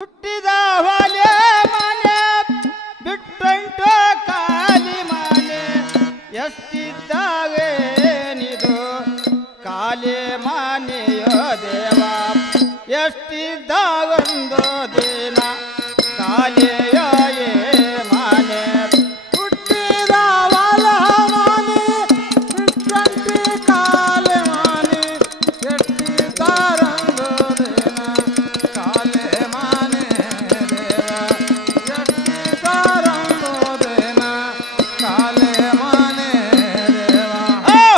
ಹುಟ್ಟಿದ ಹೊಲೆ ಮನೆ ಬಿಟ್ಟಂಟ ಕಾಲಿ ಮನೆ ಎಷ್ಟಿದ್ದಾವೇನಿದು ಕಾಲಿ ಮನೆಯೋ ದೇವ ಎಷ್ಟಿದ್ದಾಗೊಂದು ದಿನ ಕಾಲಿಯೋ ಮನೆ ಹುಟ್ಟಿದ ಹೊಲ ಮನೆ ಬಿಟ್ಟಂಟಿ ಕಾಲಿ ಮನೆ ಎಷ್ಟಿದ್ದಾರೊಂದು ದಿನ ಕಾಲಿ ಮನೆ ದೇವ ಎಷ್ಟಿದ್ದಾರೊಂದು ದಿನ ಕಾಲಿ ಮನೆ ದೇವ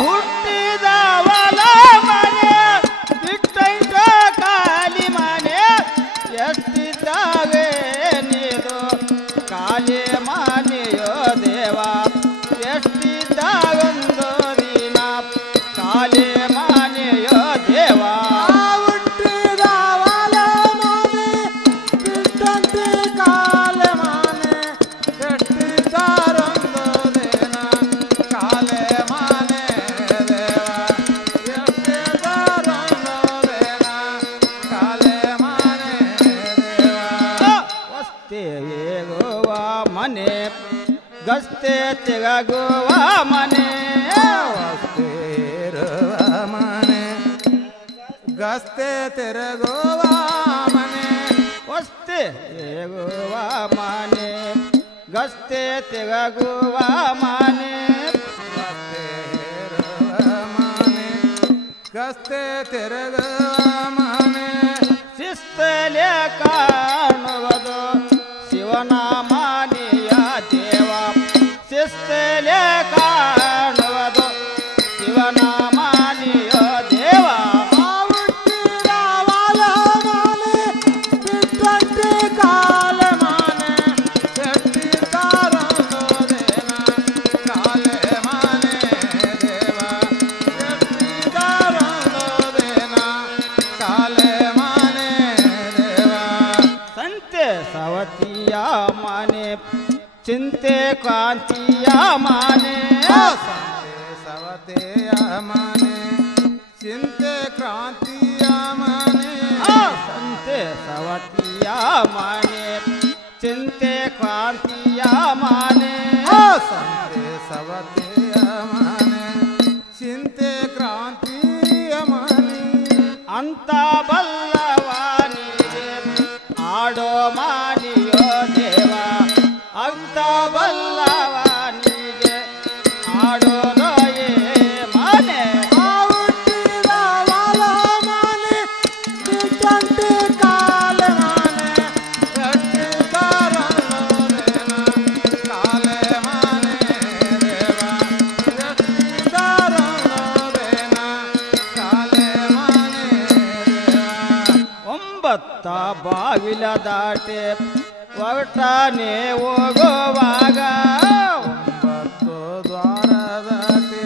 ಹುಟ್ಟಿದ ಹೊಲ ಮನೆ ಬಿಟ್ಟಂಟ ಕಾಲಿ ಮನೆ ಎಷ್ಟಿದ್ದಾವೇನಿದು ಕಾಲಿ ಮನೆಯೋ ದೇವ ಎಷ್ಟಿದ್ದಾಗೊಂದು ದಿನ ಕಾಲಿ ಮನೆಯೋ ದೇವ ಹುಟ್ಟಿದ ಹೊಲ ಮನೆ ಬಿಟ್ಟಂಟಿ ಕಾಲಿ ಮನೆ ಎಷ್ಟಿದ್ದಾರೊಂದು ದಿನ ಕಾಲಿ ಮನೆ ದೇವ ಎಷ್ಟಿದ್ದಾರೊಂದು ದಿನ ಕಾಲಿ ಮನೆ ದೇವ ವಸ್ತೆ ಏಗುವ ಮನೆ ಗಸ್ತೆ ತೆಗಗುವ ಮನೆ ವಸ್ತಿರುವ ಮನೆ ಗಸ್ತೆ ತಿರುಗುವ ಮನೆ ವಸ್ತೆ ಏಗುವ ಮನೆ ಗಸ್ತೆ ತೆಗಗುವ ಮನೆ ವಸ್ತಿರುವ ಮನೆ ಗಸ್ತೆ ತಿರುಗುವ ಮನೆ ಶಿಸ್ತಲೆ ಕಾಣುವುದು ಶಿವನ ಮಾನಿಯ ದೇವ ಶಿಸ್ತಲೆ ಕಾಣುವುದು ಶಿವನ ಮಾನಿಯ ದೇವ ಹುಟ್ಟಿದ ಹೊಲ ಮನೆ ಬಿಟ್ಟಂಟಿ ಕಾಲಿ ಮನೆ ಎಷ್ಟಿದ್ದಾರೊಂದು ದಿನ ಕಾಲಿ ಮನೆ ದೇವ ಎಷ್ಟಿದ್ದಾರೊಂದು ದಿನ ಕಾಲಿ ಮನೆ ದೇವ ಸಂತೆ ಸವತಿಯ ಮನೆ ಚಿಂತೆ ಕಾಂತಿಯ ಮನೆ ಸಂತೆ ಸವತೆಯ ಮನೆ ಚಿಂತೆ ಕ್ರಾಂತಿಯ ಮನೆ ಸಂತೆ ಸವತಿಯ ಮನೆ ಚಿಂತೆ ಕ್ರಾಂತಿಯ ಮನೆ ಸಂತೆ ಸವತೆಯ ಮನೆ ಚಿಂತೆ ಕ್ರಾಂತಿಯ ಮನೆ ಅಂತ ಬಲ್ಲವಾನಿಗೆ ಆಡೋ ಮಾನಿಯೋ ದೇವ ಅಂತ ಬಲ್ಲವಾನಿಗೆ ಆಡೋದೋ ಮನೆ ಹುಟ್ಟಿದ ಹೊಲ ಮನೆ ಬಿಟ್ಟಂಟಿ ಕಾಲಿ ಮನೆ ಎಷ್ಟಿದ್ದಾರೊಂದು ದಿನ ಕಾಲಿ ಮನೆ ದೇವ ಎಷ್ಟಿದ್ದಾರೊಂದು ದಿನ ಕಾಲಿ ಮನೆ ದೇವ ಒಂಬತ್ತ ಬಾಗಿಲ ದಾಟೆ ಹೊರಟಾನೆ ಹೋಗುವಾಗ ಒಂಬತ್ತು ದ್ವಾರ ದಾಟಿ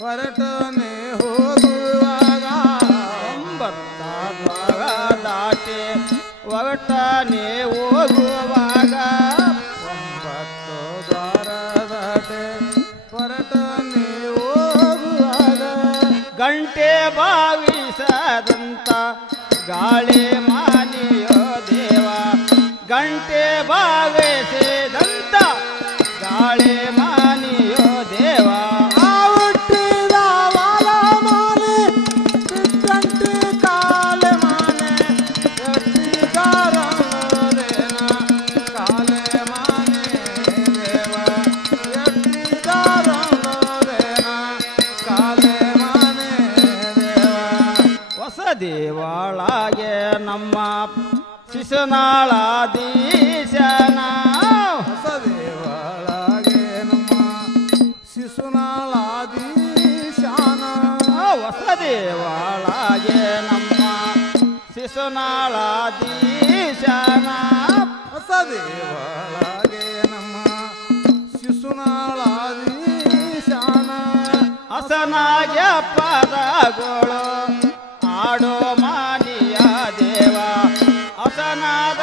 ಹೊರಟನೆ ಹೋಗುವಾಗ ಒಂಬತ್ತ ದ್ವಾರ ದಾಟೆ ಹೊರಟಾನೆ ಹೋಗುವಾಗ ಒಂಬತ್ತು ದ್ವಾರ ದಾಟಿ ಹೊರಟನೆ ಹೋಗುವಾಗ ಗಂಟೆ ಬಾವಿಸದಂತ ಗಾಳಿ ಮಾನಿಯೋ ದೇವ ಗಂಟೆ ಬಾವಿಸಿದಂತ ಗಾಳಿ ಮಾನಿಯೋ ದೇವ ಹುಟ್ಟಿದ ಹೊಲ ಮನೆ ಬಿಟ್ಟಂಟಿ ಕಾಲಿ ಮನೆ ಎಷ್ಟಿದ್ದಾರೊಂದು ದಿನ ಕಾಲಿ ಮನೆ ದೇವ ಎಷ್ಟಿದ್ದಾರೊಂದು ದಿನ ಕಾಲಿ ಮನೆ ದೇವ ಹೊಸ ದೇವಾಳಗೆ ನಮ್ಮ ಶಿಶುನಾಳಾಧೀಶನ ಹೊಸ ದೇವಾಳಗೆ ನಮ್ಮ ಶಿಶುನಾಳಾಧೀಶಾನ ಹೊಸ ದೇವಾಳಗೆ ನಮ್ಮ ಶಿಶುನಾಳಾಧೀಶನ ಹೊಸ ದೇವಾಳಗೆ ನಮ್ಮ ಶಿಶುನಾಳಾಧೀಶಾನ ಹಸನಾಗೆ ಪದಗಳು ಆಡೋ ಮಾನಿಯ ದೇವ ಹಸನಾದ